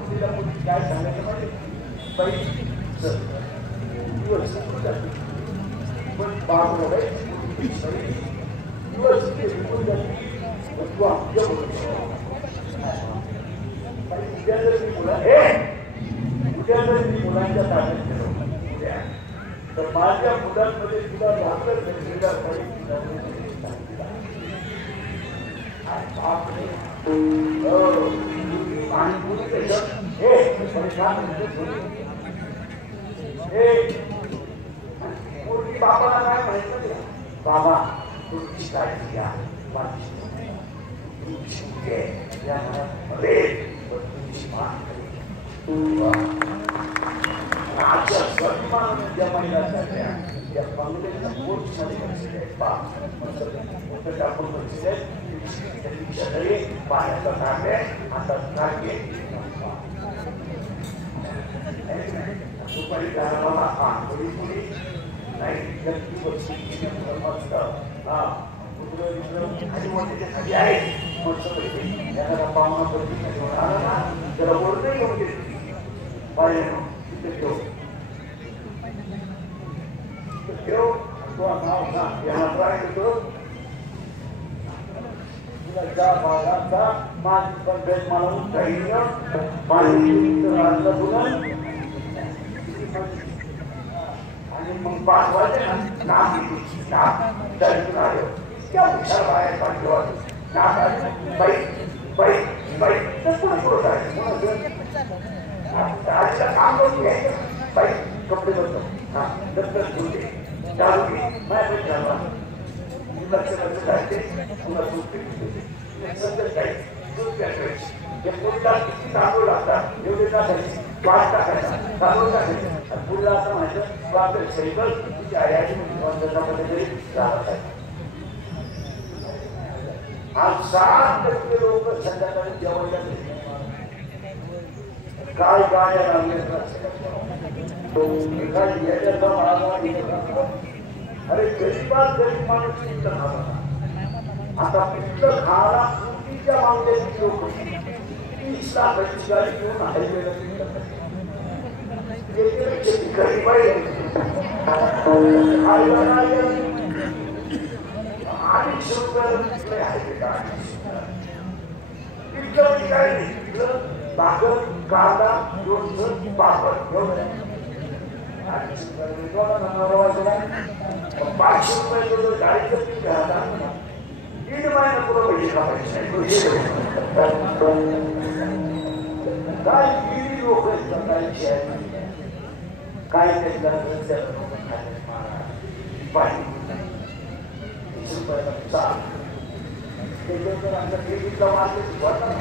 मुलीला मुली काय सांगायचं म्हणजे बाई दिवस पण बाप दिवस तू आमच्या उद्या जर मी उद्या जर मी मुलांच्या ताब्यात गेलो उद्या तर माझ्या मुलांमध्ये तुला भाकर बाबाला काय माहित बाबा तुमची काळजी घ्या ज्या महिला त्या बंगल्याच्या पोर्चमध्ये टाकून पाण्याचा धागे आता धागे दुपारी नाही खाली आहे पाहुणा त्याला बोलत ठेव त्या भागाचा माझी पण भेट म्हणून आणि मग 5 वाजले ना क्या हुशार बाहेर पाहिजे बाई बाई बाई पुढे काम करून घ्यायचं बाई कपडे बदल हा दप्तर ठेवते चालू घे माझ्याकडे चालवा लक्ष जायचे तुला हे पुढला किती तांदूळ लागतात एवढे टाकायचे 5 टाकायचा तांदूळ टाकायचे पुढला असं म्हणायचं आपलं सायकल तुझी आयाची आज 7% लोक संध्याकाळी जेवायला काय काय अरे गरीबात गरीब माणूस पित्त खाला आता पित्त खाला पूर्वीच्या मागण्याची लोक 30 लाखाची गाडी घेऊन हायवेला गरीबाई 250 रुपये हायवे काय भाकर कांदा लोणचं पापड एवढं 500 रुपये गाडीचं पीक घालता 3 महिना पुढं पैसे कापायचे काय गिरी लोक काय पाणी 30 रुपयाला चाल त्याच्यावर आपल्या क्रेडिटला वाटलं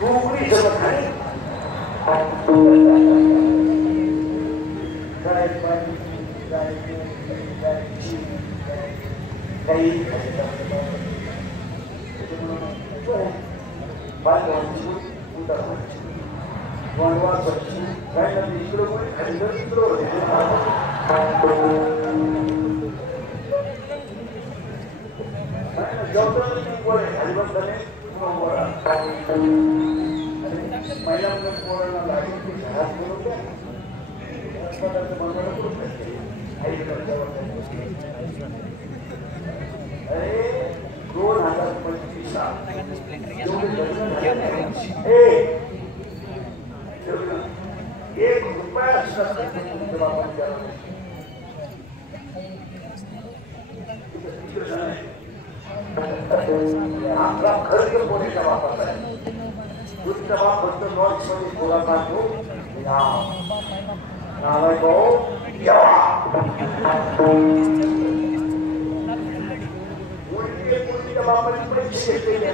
कोकणी जगत नाही आपला खर्च कोणीचा वापर आहे तुझा बाप फक्त नॉर्थ मध्ये गोळा काढतो नावाय भाऊ मुलीच्या बापाने पैसे घेतले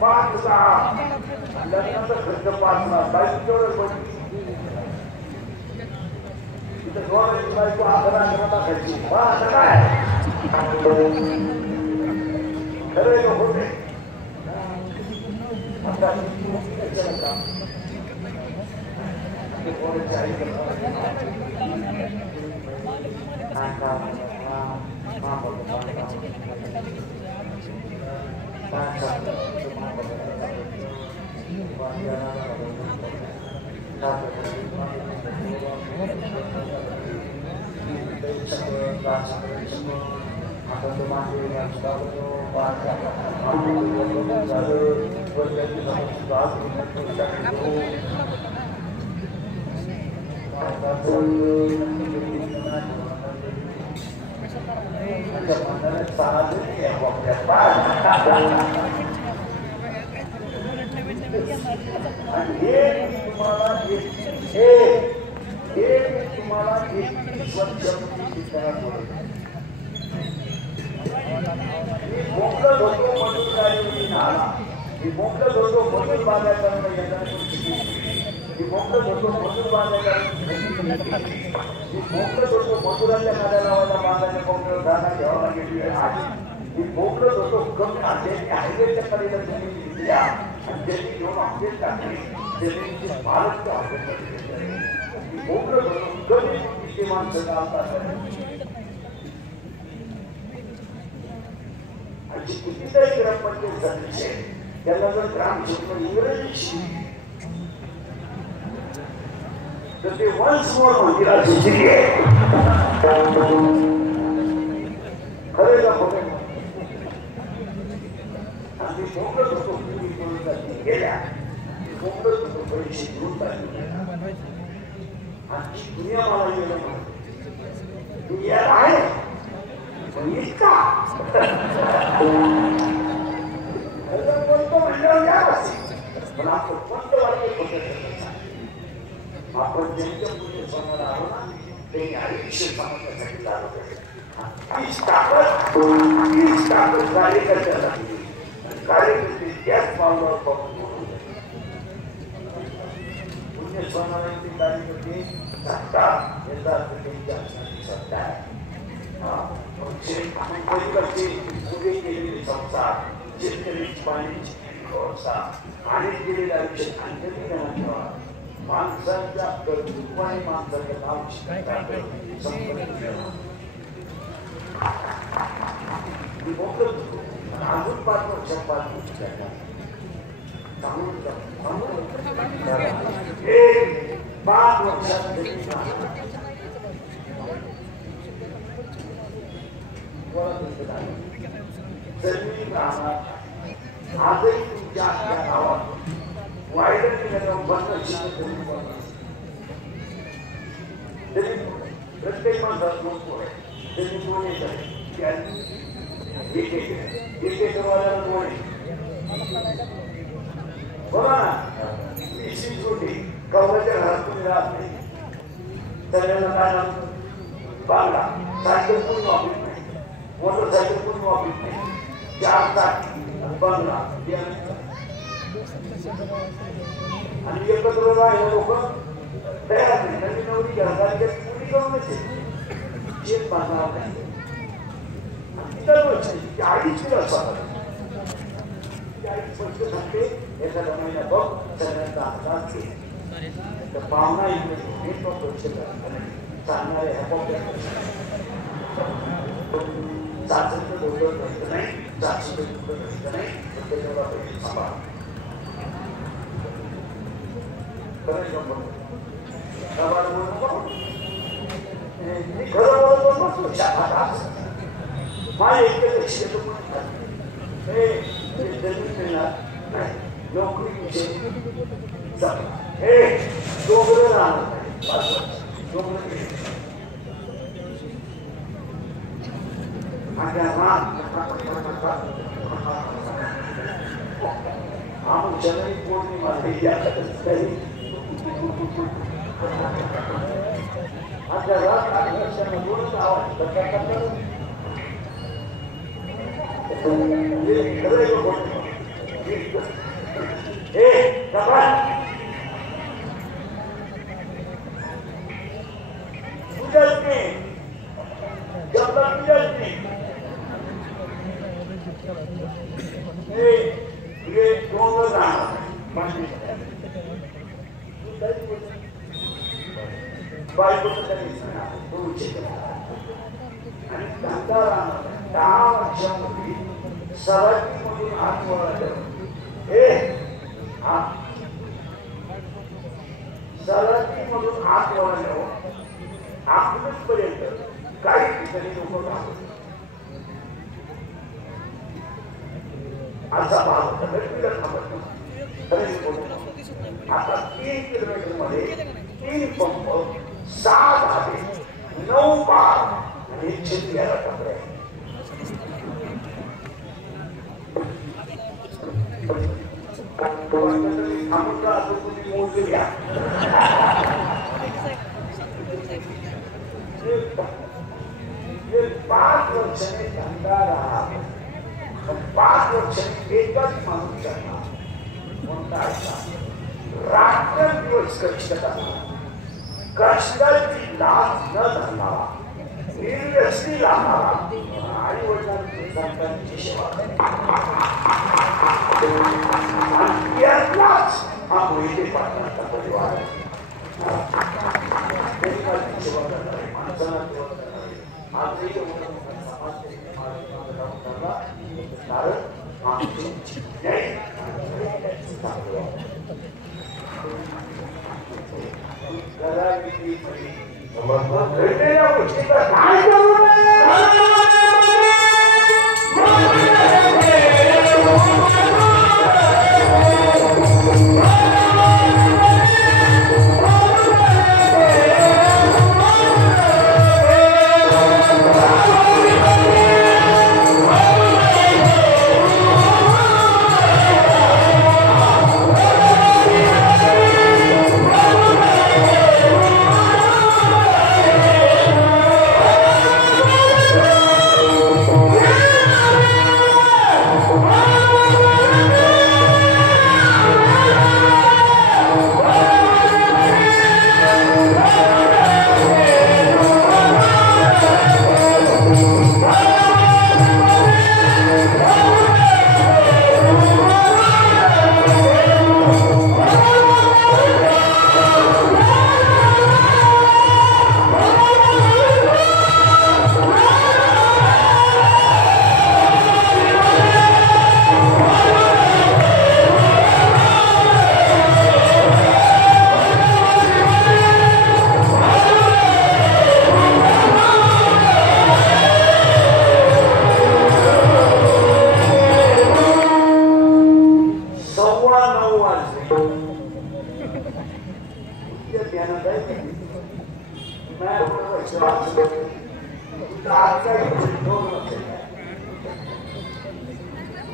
5 लाख लग्नाचा खर्च 5 लाख बाईक तेवढं बायको 11 टाकायची काय खरं होते once more मंदिराची स्थिती आहे खरे का खोटे आणि मोकळं होतो गेल्या मोकळं होतो पैसे घेऊन आणि दुनिया मला गेलं दुनिया आहे पण इतका कोणतं मंडळ द्या पण आपण कोणतं वाटत होतं आपण ज्यांच्या पुढे समोर आलो ना ते आयुष्य समजण्यासाठी लागत तीच ताकद कार्यकर्त्यासाठी कार्यकर्ते त्याच पावलावर पाहून पुण्य स्वनारायणचे कार्यकर्ते सत्ता याचा अर्थ त्यांच्या सत्ता आहे परिकर्ते पुढे केलेले संसार शेतकऱ्याची पाण्याची व्यवस्था आणि गेलेलं आयुष्य आणखी माणसांच्या कर्तृत्वाने माणसाचं नाव अजून 5 वर्षात 5 वर्ष आजही तुमच्या गावात वाईट प्रत्येक माणसात लोक त्यांनी कोण येत आहे बघा ना छोटी कवराच्या घरात तुम्ही राहत नाही सगळ्यांना काय लागतं बांगला सायकल कोणी वापरत नाही मोटरसायकल कोणी वापरत नाही 4 चाकी बांगला आणि एकत्र राहिला लोक तयार नाही नवीन नवरी घरदारी पुरी करून शेत बांधणार नाही एखादा महिना बघ सगळ्यांचा अंदाज पाहुणा चालणारे चाचणीचं डोकं घडतं नाही चाचणीचं डोकं घडतं नाही पण त्याच्यावर पैसे सांभाळ मी खरं बोलतो माझ्या इकडे नोकरी हे डोंगर राहणार आमच्या पौर्णिमा आता रात बोलत आवाज सराटीमधून हात वळाले सराटीमधून आता 3 किलोमीटर मध्ये 3 पंप 6 धाबे 9 बार आणि 11 कमरे थांबून असं तुम्ही मोजून घ्या 5 वर्षांनी धंदा राहा 5 वर्षांनी एकच माणूस करणार कोणता रात्रंदिवस कष्ट करणार कष्टाची लाच न धरणारा निर्व्यसनी राहणारा आई वडिलांची संतांची सेवा आणि यातलाच हा मोहिते पाटलांचा परिवार आहे सेवा करणारे माणसांना सेवा करणारे आजही समाज कारण आमची घडलेल्या गोष्टीचा काय करू नये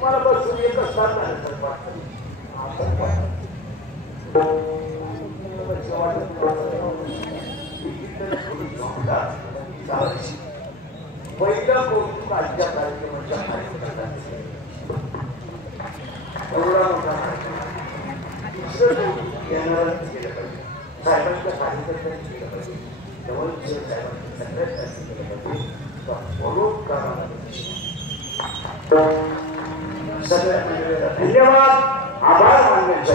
तुम्हाला बसून येत असतात पहिला कौतुक आजच्या कार्यक्रमाच्या एवढा मोठा दुसरं कौतुक येणारच केलं पाहिजे साहेबांच्या कार्यकर्त्यांनी केलं पाहिजे जवळ साहेबांच्या सगळ्यात जास्त केलं पाहिजे धन्यवाद आभार मानण्याच्या